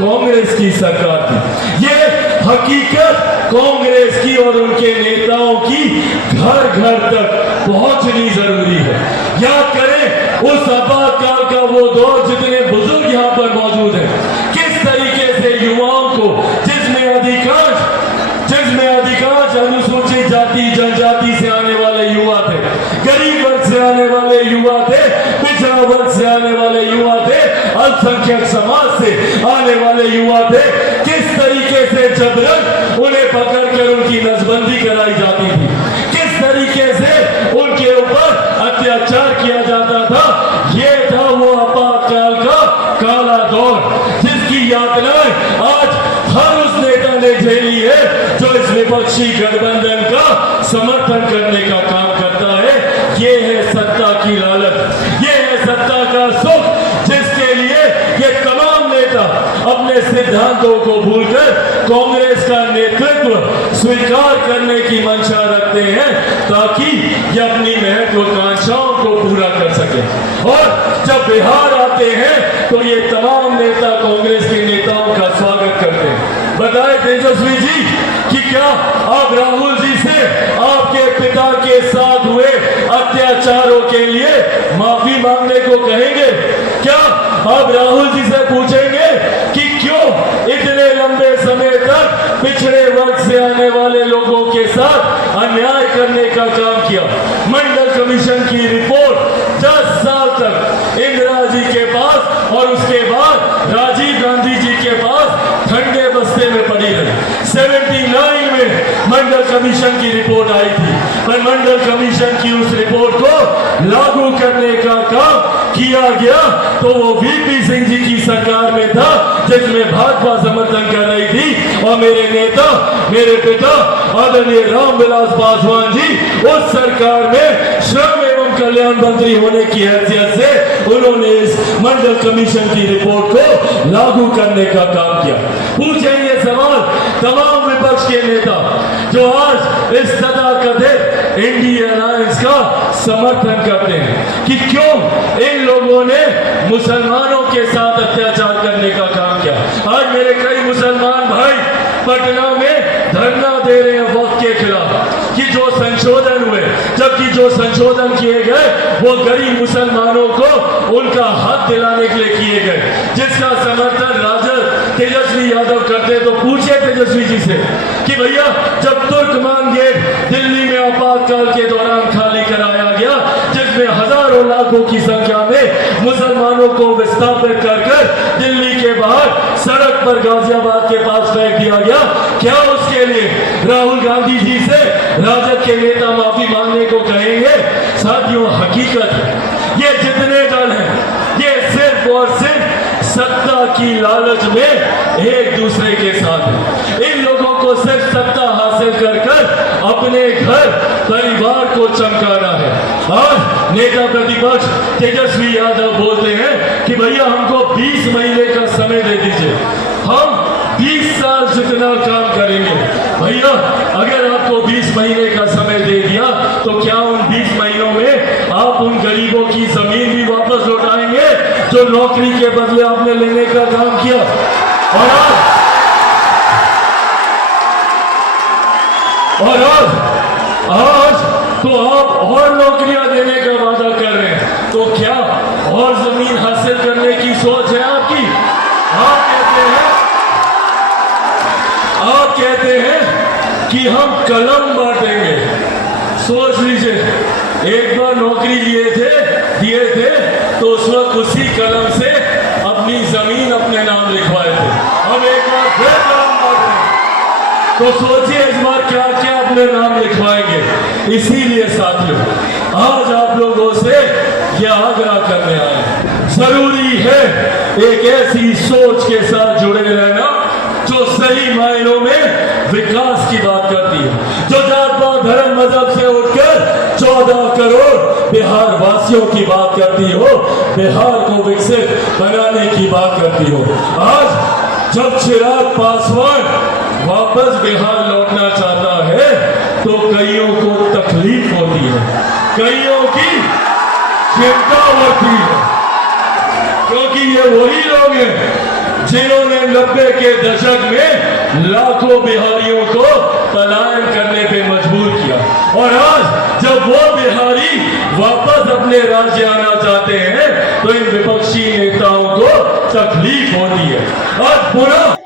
कांग्रेस की सरकार थी। ये हकीकत कांग्रेस की और उनके नेताओं की घर घर तक पहुंचनी जरूरी है। याद करें उस आपातकाल का वो दौर, जितने बुजुर्ग यहाँ पर मौजूद हैं, किस तरीके से युवाओं को, जिसमें अधिकांश अनुसूचित जाति जनजाति से आने वाले युवा थे, गरीब वर्ग से आने वाले युवा थे, पिछड़ा वर्ग से आने वाले युवा थे, अल्पसंख्यक समाज से आने वाले युवा थे, किस तरीके से जबरन उन्हें पकड़कर उनकी नसबंदी कराई जाती थी, किस तरीके से उनके ऊपर अत्याचार किया जाता था। ये था वो आपातकाल का काला दौर, जिसकी यातनाएं आज हर उस नेता ने झेली है जो इस विपक्षी गठबंधन का समर्थन करने का काम करता है। ये है सत्ता की लालच, ये है सत्ता का सुख, जिसके लिए ये तमाम नेता अपने सिद्धांतों को भूलकर कांग्रेस का नेतृत्व स्वीकार करने की मंशा रखते हैं, ताकि ये अपनी महत्वाकांक्षाओं को पूरा कर सके। और जब बिहार आते हैं तो ये तमाम नेता कांग्रेस के नेताओं का स्वागत करते हैं। बताए तेजस्वी जी कि क्या आप राहुल जी से आपके पिता के साथ हुए अत्याचारों के लिए माफी मांगने को कहेंगे? क्या आप राहुल जी से पूछेंगे कि क्यों इतने लंबे समय तक पिछड़े वर्ग से आने वाले लोगों के साथ अन्याय करने का काम किया? मंडल कमीशन की रिपोर्ट 10 साल तक इंदिरा जी के पास और उसके बाद राजीव गांधी जी के पास ठंडे बस्ते में पड़ी रही। 79 में मंडल कमीशन की रिपोर्ट आई थी, पर मंडल कमीशन की उस रिपोर्ट को लागू करने का काम किया गया तो वो वीपी सिंह जी की सरकार में था, जिसमें भाजपा समर्थन कर रही थी। और मेरे नेता, मेरे पिता आदरणीय रामविलास पासवान जी उस सरकार में श्रम एवं कल्याण मंत्री होने की हैसियत से उन्होंने इस मंडल कमीशन की रिपोर्ट को लागू करने का काम किया। पूछेंगे सवाल तमाम विपक्ष के नेता जो आज इस तथाकथित इंडिया अलायंस का समर्थन करते हैं कि क्यों इन लोगों ने मुसलमानों के साथ अत्याचार करने का काम किया। आज मेरे कई मुसलमान भाई पटना में धरना दे रहे हैं वक्त के खिलाफ कि जो संशोधन हुए, जबकि जो संशोधन किए गए वो गरीब मुसलमानों को उनका हक दिलाने के लिए किए गए, जिसका समर्थन राजद तेजस्वी यादव करते। तो पूछे तेजस्वी जी से कि भैया जब तुर्कमान गेट दिल्ली में आपातकाल के दौरान खाली कराया गया, जिसमें हजारों लाखों की संख्या में मुसलमानों को विस्थापित कर दिल्ली के बाहर सड़क पर गाजियाबाद के पास फेंक दिया गया, क्या उसके लिए राहुल गांधी जी से राजद के नेता माफी मांगने को कहेंगे? साथियों, हकीकत है ये जितने दल हैं ये सिर्फ और सिर्फ सत्ता की लालच में एक दूसरे के साथ है। इन लोगों को सिर्फ सत्ता हासिल कर अपने घर परिवार को चमकाना है। आज नेता प्रतिपक्ष तेजस्वी यादव बोलते हैं कि भैया हमको 20 महीने का समय दे दीजिए, हम 20 साल जितना काम करेंगे। भैया अगर आपको 20 महीने का समय दे दिया तो क्या उन 20 महीनों में आप उन गरीबों की जमीन भी वापस लौटाएंगे जो नौकरी के बदले आपने लेने का काम किया? और आज तो आप और नौकरियां देने का वादा कर रहे हैं, तो क्या और जमीन हासिल करने की सोच है आपकी? आप कहते हैं कि हम कलम बांटेंगे। सोच लीजिए, एक बार नौकरी दिए थे तो उस वक्त उसी कलम से अपनी जमीन अपने नाम लिखवाए थे। हम एक बार फिर कलम बांटेंगे, तो सोचिए इस बार क्या क्या अपने नाम लिखवाएंगे। इसीलिए साथियों, आज आप लोगों से यह आग्रह करने आए हैं, जरूरी है एक ऐसी सोच के साथ जुड़े रहना जो सही मायनों में विकास की बात करती है, जो जात पात धर्म मजहब से उठकर 14 करोड़ बिहार वासियों की बात करती हो, बिहार को विकसित बनाने की बात करती हो। आज जब चिराग पासवान वापस बिहार लौटना चाहता है तो कईयों को तकलीफ होती है, कईयों की चिंता होती है, क्योंकि ये वही लोग हैं जिन्होंने 90 के दशक में लाखों बिहारियों को पलायन करने पे मजबूर किया। और आज जब वो बिहारी वापस अपने राज्य आना चाहते हैं तो इन विपक्षी नेताओं को तकलीफ होती है। आज पुनः